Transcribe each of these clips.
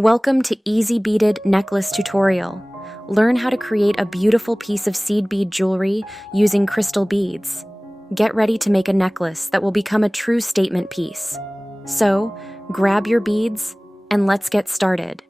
Welcome to Easy Beaded Necklace Tutorial. Learn how to create a beautiful piece of seed bead jewelry using crystal beads. Get ready to make a necklace that will become a true statement piece. So, grab your beads and let's get started.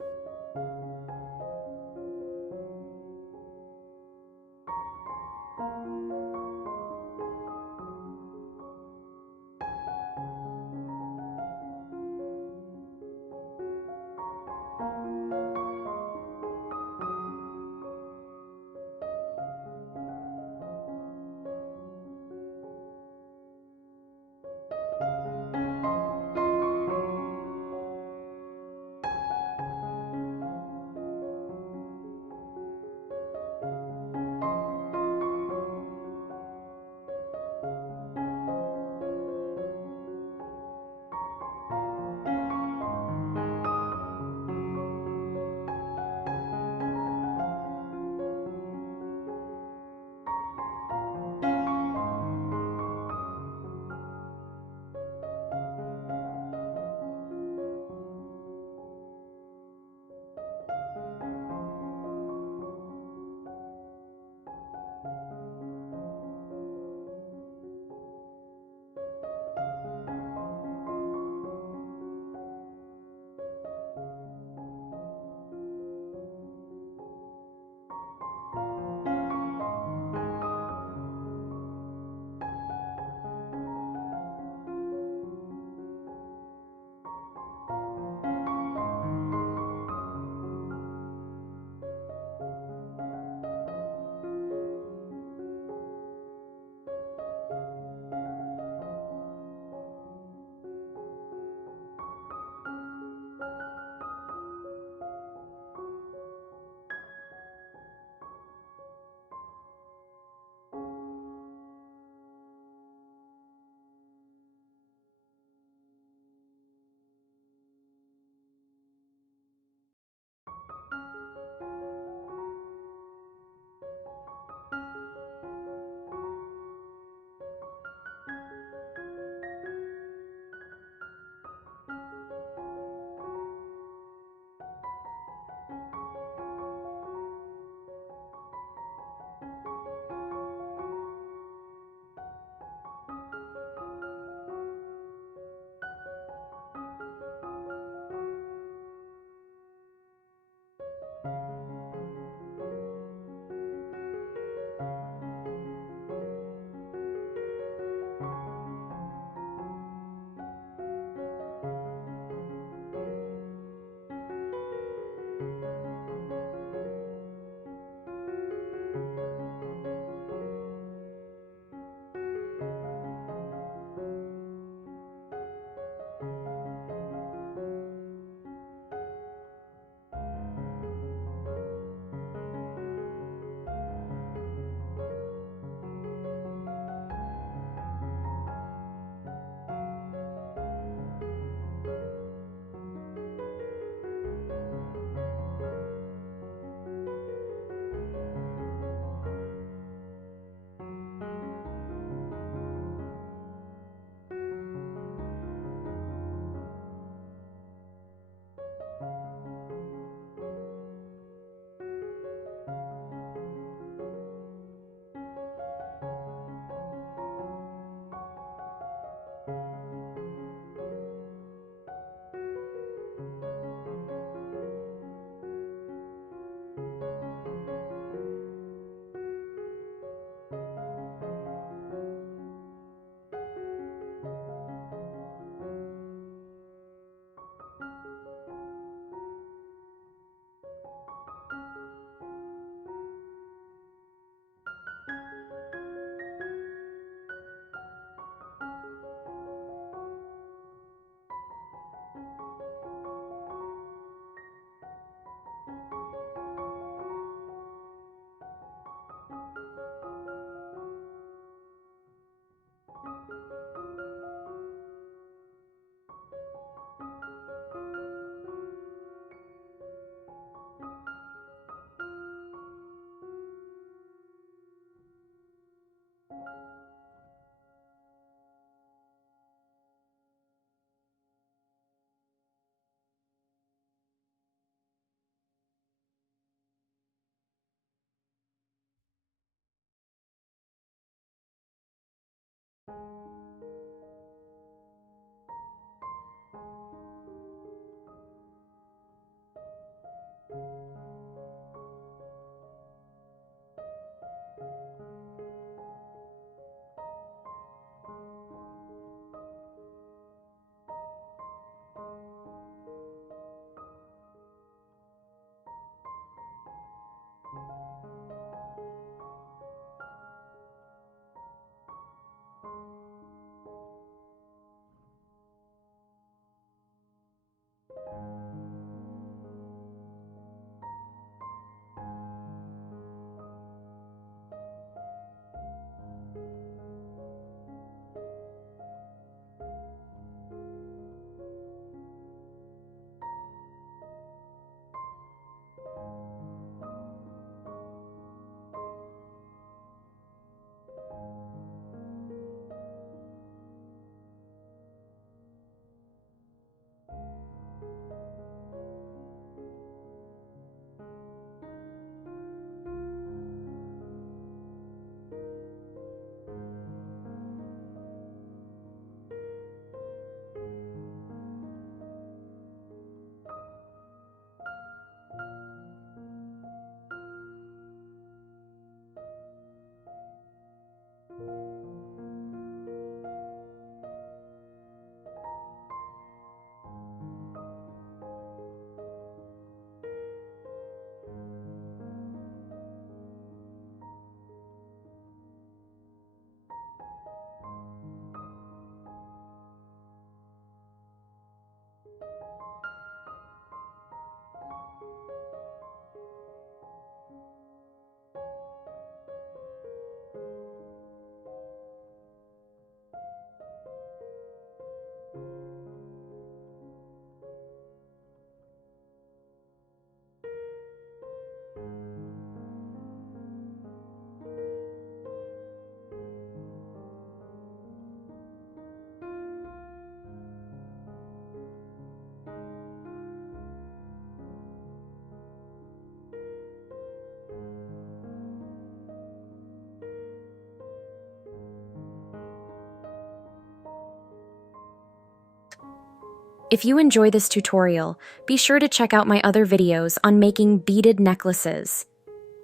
If you enjoy this tutorial, be sure to check out my other videos on making beaded necklaces.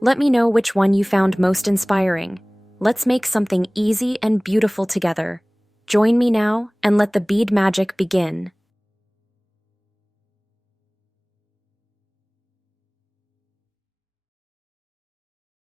Let me know which one you found most inspiring. Let's make something easy and beautiful together. Join me now and let the bead magic begin.